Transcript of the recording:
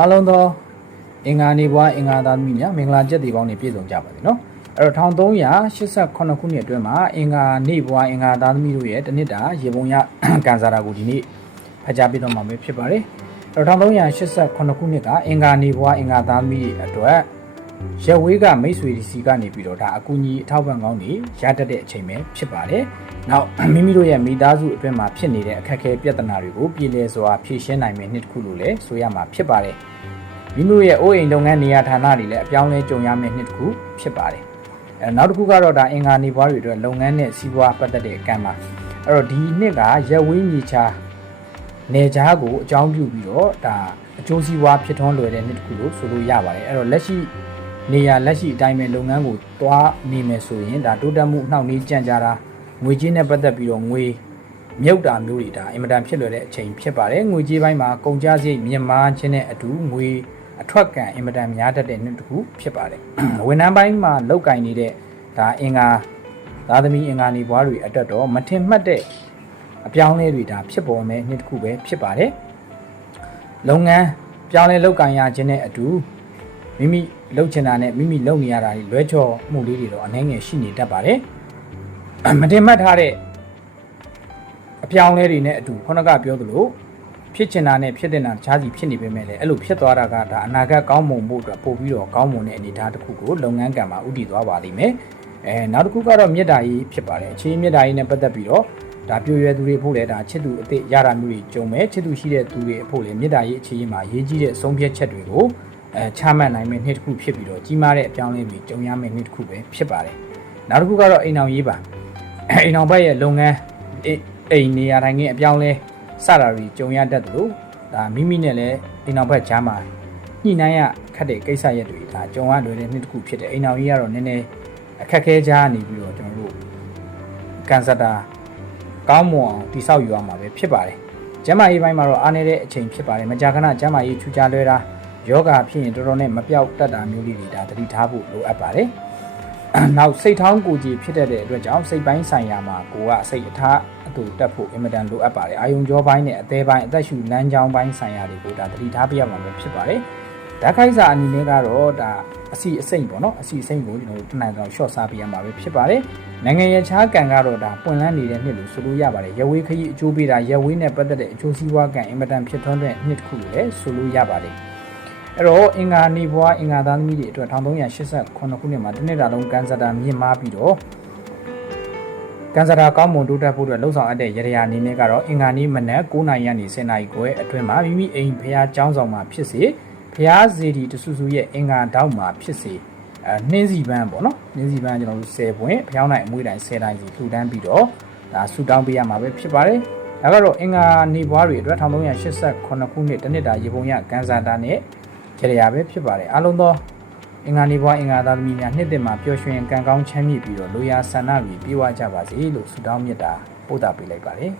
အားလုံးသောအင်္ဂါနေဘွားအင်္ဂါသားသမီးများမင်္ဂလာကြက်တီပေါင်းနေပြည့်စုံကြပါစေနော်အဲ့တော့1388ခုနှစ်အတွင်းမှာအင်္ဂါနေဘွားအင်္ဂါသားသမီးတို့ရဲ့တနစ်တာရေပုံရကန်စာတာကိုဒီနေ့ဖတ်ကြားပေးတော့မှာပဲဖြစ်ပါတယ်အဲ့တော့1388ခုနှစ်ကအင်္ဂါနေဘွားအင်္ဂါသားသမီးတွေအတွက် ရက်ဝေးကမိတ်ဆွေစီကနေပြီးတော့ဒါအကူအညီအထောက်ပံ့ကောင်းတွေရတတ်တဲ့အချိန်ပဲဖြစ်ပါတယ်။နောက်မိမိတို့ရဲ့မိသားစုအတွင်းမှာဖြစ်နေတဲ့အခက်အခဲပြဿနာတွေကိုပြည်လည်စွာဖြေရှင်းနိုင်မယ့်နှစ်တစ်ခုလို့လည်းဆိုရမှာဖြစ်ပါတယ်။မိမိတို့ရဲ့အိုးအိမ်လုပ်ငန်းနေရာဌာနတွေလည်းအပြောင်းလဲကြုံရမယ့်နှစ်တစ်ခုဖြစ်ပါတယ်။အဲနောက်တစ်ခုကတော့ဒါအင်္ဂါနေဘွားတွေအတွက်လုပ်ငန်းနဲ့စီးပွားပတ်သက်တဲ့အကန့်ပါ။အဲ့တော့ဒီနှစ်ကရက်ဝေးညီချာနေကြားကိုအကြောင်းပြုပြီးတော့ဒါအကျိုးစီးပွားဖြစ်ထွန်းလွယ်တဲ့နှစ်တစ်ခုလို့ဆိုလို့ရပါတယ်။အဲ့တော့လက်ရှိ နေရာလက်ရှိအတိုင်းပဲလုပ်ငန်းကိုတွားနေမယ်ဆိုရင်ဒါတိုးတက်မှုအနှောင့်အယှက်ကြံ့ကြတာငွေကြေးနဲ့ပတ်သက်ပြီးတော့ငွေမြုပ်တာမျိုးတွေဒါအင်မတန်ဖြစ်လွယ်တဲ့အချိန်ဖြစ်ပါတယ်ငွေကြေးပိုင်းမှာကုန်ကျစရိတ်မြင့်မားခြင်းနဲ့အတူငွေအထွက်ကံအင်မတန်များတတ်တဲ့နှစ်တစ်ခုဖြစ်ပါတယ်ဝန်ထမ်းပိုင်းမှာလောက်ကင်နေတဲ့ဒါအင်္ဂါသားသမီးအင်္ဂါနေဘွားတွေအတွက်တော့မထင်မှတ်တဲ့အပြောင်းအလဲတွေဒါဖြစ်ပေါ်မဲ့နှစ်တစ်ခုပဲဖြစ်ပါတယ်လုပ်ငန်းပြောင်းလဲလောက်ကင်ရခြင်းနဲ့အတူမိမိ လှုပ်ချင်တာနဲ့မိမိလုပ်နေရတာတွေလွဲချော်မှုလေးတွေတော့အနှဲငယ်ရှိနေတတ်ပါတယ်မတင်မှတ်ထားတဲ့အပြောင်းအလဲတွေနဲ့အတူခုနကပြောသလိုဖြစ်ချင်တာနဲ့ဖြစ်တဲ့တာတခြားစီဖြစ်နေပေမဲ့လည်းအဲ့လိုဖြစ်သွားတာကဒါအနာဂတ်ကောင်းမွန်ဖို့အတွက်ပို့ပြီးတော့ကောင်းမွန်တဲ့အနေအထားတစ်ခုကိုလုပ်ငန်းကံမှာဥတည်သွားပါလိမ့်မယ်အဲနောက်တစ်ခုကတော့မေတ္တာရေးဖြစ်ပါတယ်အခြေမေတ္တာရေးနဲ့ပတ်သက်ပြီးတော့ဒါပြိုရွယ်သူတွေဖို့လည်းဒါချစ်သူအစ်စ်ရတာမျိုးတွေကြုံမဲ့ချစ်သူရှိတဲ့သူတွေအဖို့လည်းမေတ္တာရေးအခြေရေးမှာရေးကြီးတဲ့ဆုံးဖြတ်ချက်တွေကို အဲချမှတ်နိုင်မယ့်နှစ်တစ်ခုဖြစ်ပြီးတော့ကြီးမားတဲ့အပြောင်းအလဲတွေကြုံရမယ့်နှစ်တစ်ခုပဲဖြစ်ပါတယ်နောက်တစ်ခုကတော့အိမ်အောင်ရေးပါအိမ်အောင်ဘက်ရဲ့လုပ်ငန်းအိမ်နေရာတိုင်းကအပြောင်းလဲစတာတွေကြုံရတတ်တယ်လို့ဒါမိမိနဲ့လည်းအိမ်အောင်ဘက်ကြားမှာညှိနှိုင်းရခက်တဲ့ကိစ္စရက်တွေဒါကြုံရလွယ်တဲ့နှစ်တစ်ခုဖြစ်တယ်အိမ်အောင်ရေးကတော့နည်းနည်းအခက်ခဲကြားနေပြီးတော့ကျွန်တော်တို့ကန်စတာကောင်းမွန်အောင်တိဆောက်ယူရမှာပဲဖြစ်ပါတယ်ကျမ်းမာရေးပိုင်းမှာတော့အားနည်းတဲ့အချိန်ဖြစ်ပါတယ်မကြာခဏကျမ်းမာရေးထူးခြားလွဲတာ ယောဂဖြစ်ရင်တော်တော်နဲ့မပြောက်တတ်တာမျိုးလေးတွေဒါသတိထားဖို့လိုအပ်ပါတယ်နောက်စိတ်ထောင်းကိုကြည်ဖြစ်တတ်တဲ့အတွက်ကြောင့်စိတ်ပိုင်းဆိုင်ရာမှာကိုကစိတ်အထားအတူတက်ဖို့အင်မတန်လိုအပ်ပါတယ်အာယုံကြောပိုင်းနဲ့အသေးပိုင်းအသက်ရှူလမ်းကြောင်းပိုင်းဆိုင်ရာတွေကိုဒါသတိထားပြရမှာပဲဖြစ်ပါတယ်ဓာတ်ခိုက်စာအနေနဲ့ကတော့ဒါအစီအစိမ့်ပေါ့နော်အစီအစိမ့်ကိုကျွန်တော်တို့တနိုင်တော့ short စားပြရမှာပဲဖြစ်ပါတယ်နိုင်ငံရခြားကံကတော့ဒါပွင့်လန်းနေတဲ့နှစ်လို့ဆိုလို့ရပါတယ်ရဝေးခရီးအကျိုးပေးတာရဝေးနဲ့ပတ်သက်တဲ့အကျိုးစီးပွားကံအင်မတန်ဖြစ်ထွန်းတဲ့နှစ်တစ်ခုလို့လည်းဆိုလို့ရပါတယ် အဲ့တော့အင်္ဂါနေဘွားအင်္ဂါသားသမီးတွေအတွက်1389ခုနှစ်မှာတစ်နှစ်တာလုံးကန်စတာမြင့်မားပြီးတော့ကန်စတာကောင်းမွန်တိုးတက်ဖို့အတွက်လှုံ့ဆော်အပ်တဲ့ရရအနေနဲ့ကတော့အင်္ဂါနေ့မနက်9:00နာရီကနေ10:00နာရီခွဲအတွင်းမှာမိမိအိမ်ဖះကျောင်းဆောင်မှာဖြစ်စေဖះစီဒီတဆူဆူရဲ့အင်္ဂါတောက်မှာဖြစ်စေအဲနှင်းစီပန်းပေါ့နော်နှင်းစီပန်းကျွန်တော်တို့10ပွင့်ဖះနိုင်အမွေးတိုင်း10တိုင်းစီထူတန်းပြီးတော့ဒါဆူတောင်းပေးရမှာပဲဖြစ်ပါတယ်ဒါကတော့အင်္ဂါနေဘွားတွေအတွက်1388ခုနှစ်တနစ်တာရေပုံရကန်စာတာနဲ့ ကြရရပဲဖြစ်ပါတယ်အားလုံးသောအင်္ဂါနေဘွားအင်္ဂါသားသမီးများနှစ်သက်မှာပျော်ရွှင်ကံကောင်းချမ်းမြေ့ပြီးတော့လူရာဆန္ဒတွေပြေဝကြပါစေလို့ဆုတောင်းမြတ်တာပို့တာပေးလိုက်ပါတယ်